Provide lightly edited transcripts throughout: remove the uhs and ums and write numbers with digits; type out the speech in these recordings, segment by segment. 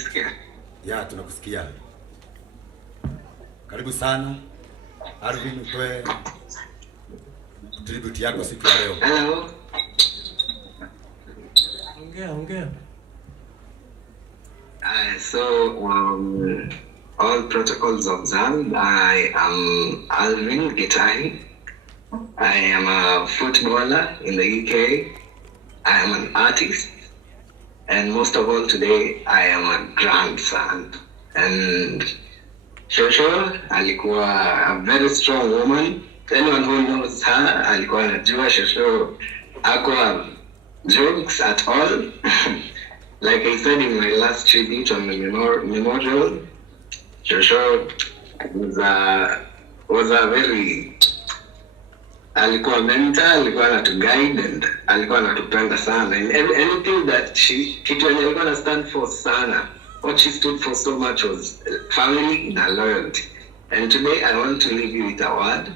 unanisikia? Ya, tunakusikia. Karibu sana. Arvin, utoe tribute yako siku ya leo. Hello. Ongea. So, all protocols observed. I am Alvin Gitahi. I am a footballer in the UK. I am an artist. And most of all today, I am a grandson. And Shosho alikuwa a very strong woman. Anyone who knows her, alikuwa anajua Shosho hakuwa jokes at all. Like I said in my last tribute on the memorial, Shosho was a very, alikuwa mentor, alikuwa anatuguide, and alikuwa anatupenda sana. And anything that kitu alikuwa na stand for sana, what she stood for so much was family and loyalty. And today I want to leave you with a word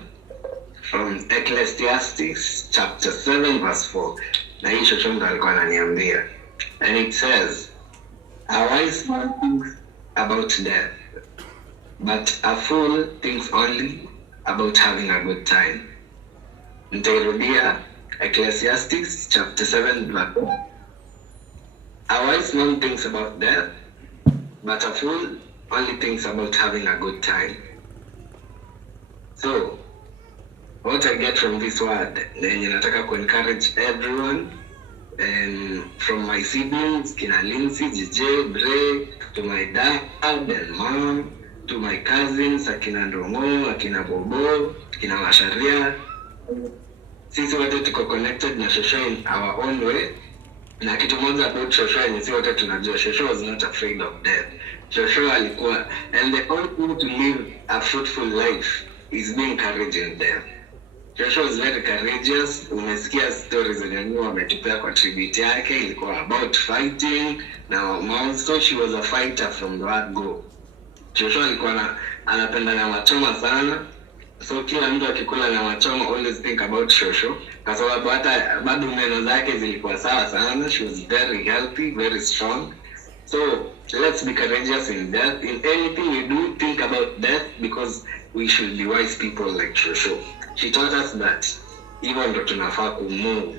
from Ecclesiastes chapter 7 verse 4. Na hii Shosho ndo alikuwa ananiambia. And it says, a wise man thinks about death, but a fool thinks only about having a good time. Nitairudia, Ecclesiastes chapter 7 verse 4. A wise man thinks about death, but a fool only thinks about having a good time. So, what I get from this word, nenye nataka ku encourage everyone, and from my siblings, Kina Lindsay, JJ, Bray, to my dad and mom, to my cousins, Akina Ndongo, Akina Bobo, Akina Masharia. Sisi wote tuko connected na Shosho in our own way. Na kitu moja about Shosho ni sisi wote tunajua Shosho was not afraid of death. Shosho alikuwa, and the only way to live a fruitful life is being courageous in death. Shosho was very courageous. Umesikia stories zenye wametupea kwa tribute yake, ilikuwa about fighting. Now also she was a fighter from the word go. Shosho alikuwa anapenda nyama choma sana. So kila mtu akikula nyama choma always think about Shosho. Kwa sababu hata bado meno zake zilikuwa sawa sana. She was very healthy, very strong. So let's be courageous in death. In anything we do, think about death, because we should be wise people like Shosho. She taught us that hivyo ndo tunafaa kumove.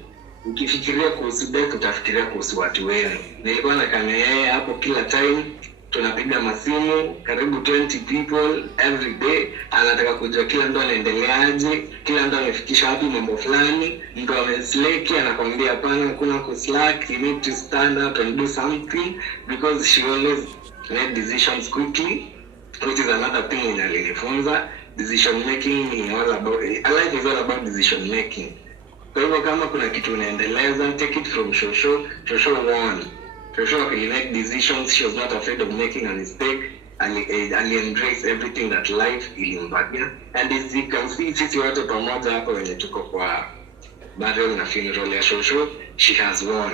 Ukifikiria kuhusu death, utafikiria kuhusu watu wenu. Nilikuwa na yeye hapo kila time, tunapiga masimu, karibu 20 people every day. Anataka kujua kila mtu anaendeleaje, kila mtu amefikisha wapi mambo fulani. Mtu ameslack, anakuambia hapana, kuna kuslack, you need to stand up and do something, because she always made decisions quickly, which is another thing in alinifunza. Decision making is all about, life is all about decision making. Kwa hivyo kama kuna kitu unaendeleza, take it from Shosho. Shosho won. Shosho can make decisions. She was not afraid of making a mistake. And embrace everything that life ilimpatia. And as you can see, sisi wote pamoja hapa wenye tuko kwa burial na funeral ya Shosho, she has won.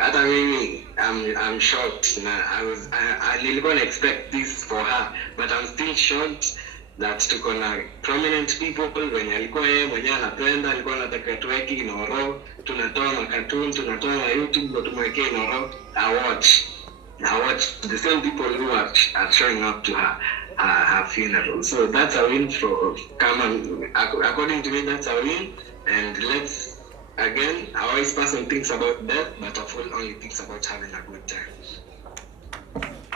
Hata mimi, I'm shocked. I didn't even expect this for her, but I'm still shocked that tuko na prominent people wenye alikuwa yeye mwenyewe anapenda, alikuwa anataka tuweke Inoro, tunatoa na cartoon, tunatoa na YouTube, ndo tumwekee Inoro. I watch the same people who are showing up to her funeral. So that's a win for according to me, that's a win. And let's, again, a wise person thinks about death, but a fool only thinks about having a good time.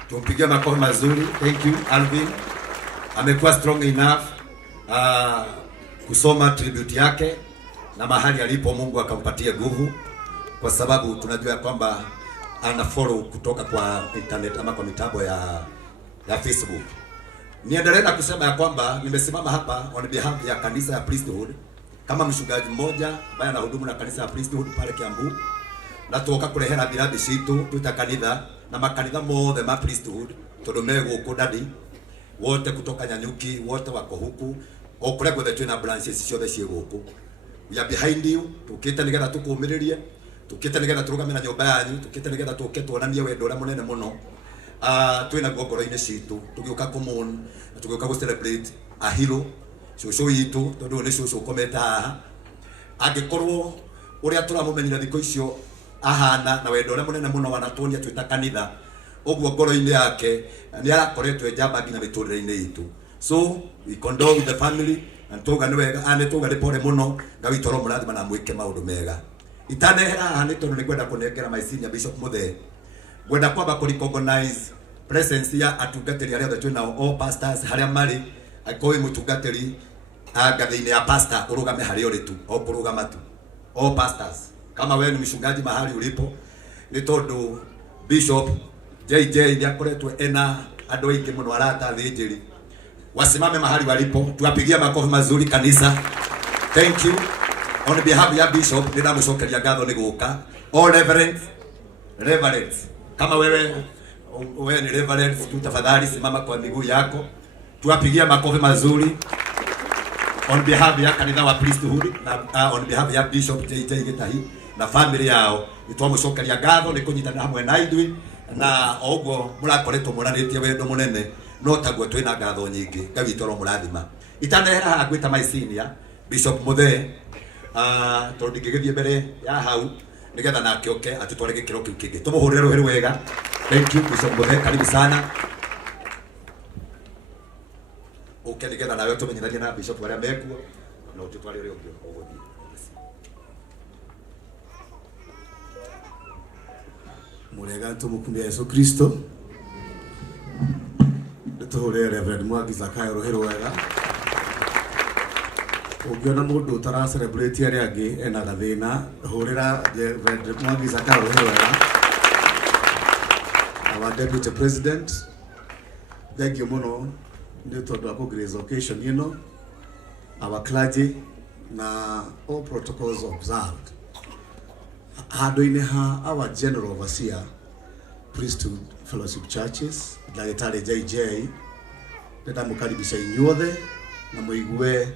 Tumpigie makofi mazuri. Thank you, Alvin. Amekuwa strong enough kusoma tribute yake, na mahali alipo Mungu akampatia nguvu, kwa sababu tunajua kwamba ana follow kutoka kwa internet ama kwa mitambo ya Facebook. Niendelee na kusema ya kwamba nimesimama hapa on behalf ya kanisa ya Priesthood kama mchungaji mmoja ambaye anahudumu na kanisa ya Priesthood pale Kiambu, na tuoka kurehera birabi citu tutakanitha na makanitha mothe ma Priesthood tondu guku ndani wote kutoka Nyanyuki, wote wako huku okure gwethe twina branches ciothe cie guku. We are behind you. Tukite nigetha tukumiririe, tukite nigetha turugamira nyumba yanyu, tukite nigetha tuke tuonanie wendo ura munene muno. Twina ngongoro-ini citu tugiuka kumon, tugiuka go celebrate a hero Shosho itu, tondu ni Shosho kometa haha. Angikorwo uria turamumenyira thiko icio ahana na wendo ura munene muno wanatuonia twita kanitha, ogwo ngoro-ini yake ni arakoretwe njamba nginya miturire-ini itu. So we condole with the family and toga ni wega ane toga ni pole muno Ngai toro murathima na mwike maundu mega. Itanehera haha ni tondu ni kwenda kunengera my senior Bishop Muthe gwenda kwamba ku recognize presence ya atungatiri aria twina all pastors haria mari akoi mutungatiri agathini ya pastor urugame hari uri tu o kurugama tu all pastors kama wewe ni mchungaji mahali ulipo ni tondu Bishop JJ ni akoretwe ena andu aingi muno arata thinjiri wasimame mahali walipo tuwapigia makofi mazuri kanisa. Thank you on behalf ya Bishop ninamucokeria ngatho ni guka all reverends kama wewe ni reverends tu tafadhali simama kwa miguu yako tuwapigia makofi mazuri on behalf ya kanitha wa priesthood na on behalf ya Bishop JJ Gitahi na family yao nitwamucokeria ngatho ni kunyitana hamwe na ithui na ogwo murakoretwo muranitie wendo munene no taguo twina ngatho nyingi Ngai toro murathima. Itanehera haha gwita my senior Bishop Muthe tondu ngigithie mbere ya hau nigetha nake oke atutware gikiro kiu kingi tumuhurire ruhiru wega. Thank you Bishop Muthe, karibu sana. Okay, nigetha nawe tumenyithanie na Bishop aria mekuo na ututware uri ungi uguthie. Murega tumukumia Yesu Kristo. Tuhurire Reverend Mwangi Zakayo ruhiru wega. Ungiona mundu utara celebrate aria angi ena gathina hurira Reverend Mwangi Zakayo ruhiru wega. Our Deputy President, thank you muno ni tondu wa grace occasion ino. Our clergy na all protocols observed. Handu-ini ha our general overseer priesthood fellowship churches Ndagĩtarĩ JJ ndamukaribisha inyuothe na muigue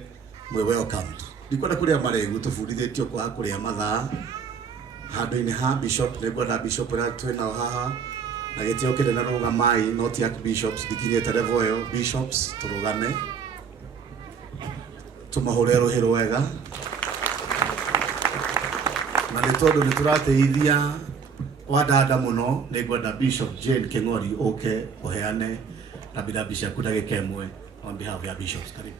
mwe welcomed. Ndikwenda kuria maregu tubundithitio kwa kuria mathaa handu-ini ha Bishop nĩngwenda Bishop ra twina haha na gĩtĩo kĩnene rugamai not yak bishops ndikinyĩte level ĩyo bishops turugame tumahũrĩre rũhĩ rwega na nĩ tondũ nĩ tũrateithia wadada muno nĩngwenda Bishop Jane King'ori oke uheane rabidabi ciaku ndagĩka ĩmwe on behalf ya bishops. Karibu.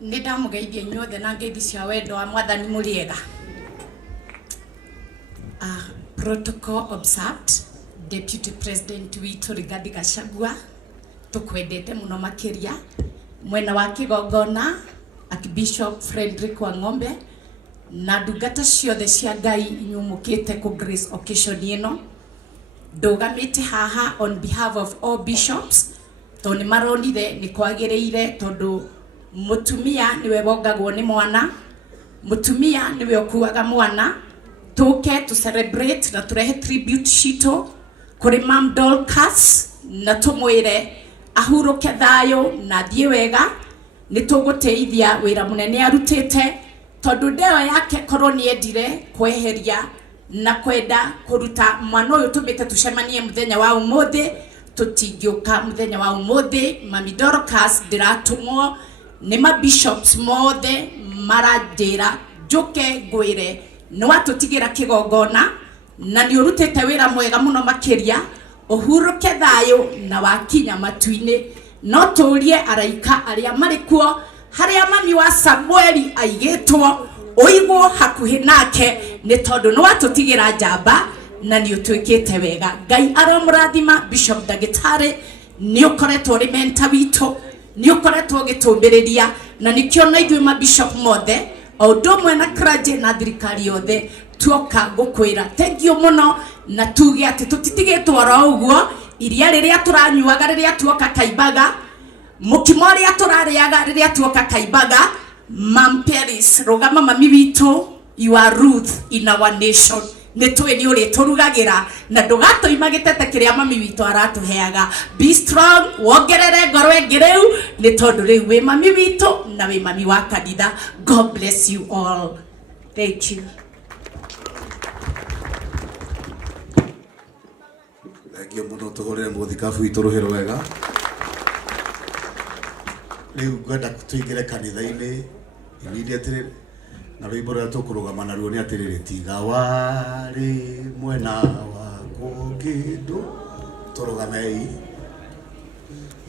Nidamugeithia inyuothe na ngeithi cia wendo wa mwathani muriega. Protocol observed. Deputy President witu Rigathi Gachagua tukwendete muno makiria mwena wa kigongona Archbishop Frederick Wang'ombe na ndungata ciothe cia Ngai inyumukite ku grace occasion ino ndugamite haha on behalf of all bishops toni maronire ni kwagiriire tondu mutumia niwe wongagwo ni mwana mutumia niwe okuaga mwana tuke to celebrate na turehe tribute shito kuri Mam Dorcas na tumwire ahuruke thayo na thie wega nituguteithia wira munene arutite tondu ndeo yake koroni endire kweheria na kwenda kuruta mwana uyu tumite tucemanie muthenya wa umuthi tutingioka muthenya wa umuthi Mami Dorcas ndiratumwo ni ma bishops mothe marandira njuke ngwire ni watutigira kigongona na ni urutite wira mwega muno makiria uhuruke thayo na wakinya matuini no turie araika aria marikuo haria mami wa Samueli aigitwo uigwo hakuhi nake ni tondu ni watutigira njamba na ni utwikite wega. Ngai aromurathima Bishop Ndagĩtarĩ ni ukoretwo ri mentor witu ni ukoretwo gitumbiriria na nikio na ithuĩ ma bishop mothe o ndomwe na clergy na thirikari yothe tuoka gukwira thank you muno na tuge ati tutitigitwo ro uguo iria riria turanyuaga riria tuoka Kaimbaga mukimo riria turariaga riria tuoka Kaimbaga. Mam Paris rogama mami witu you are Ruth in our nation nitwe ni uri turugagira na ndugato imagitete kiria mami witu aratuheaga. Be strong wongerere ngoro ngireu ni tondu riu we mami witu na we mami wa kanitha. God bless you all. Thank you. Ngiye muno tuhurire muthikabu witu ruhiro wega riu ngwenda tuingire kanitha-ini immediately na rwimbo rwa tukurugama naruo ni atiriri tiga wari mwena wa kungidu turugamei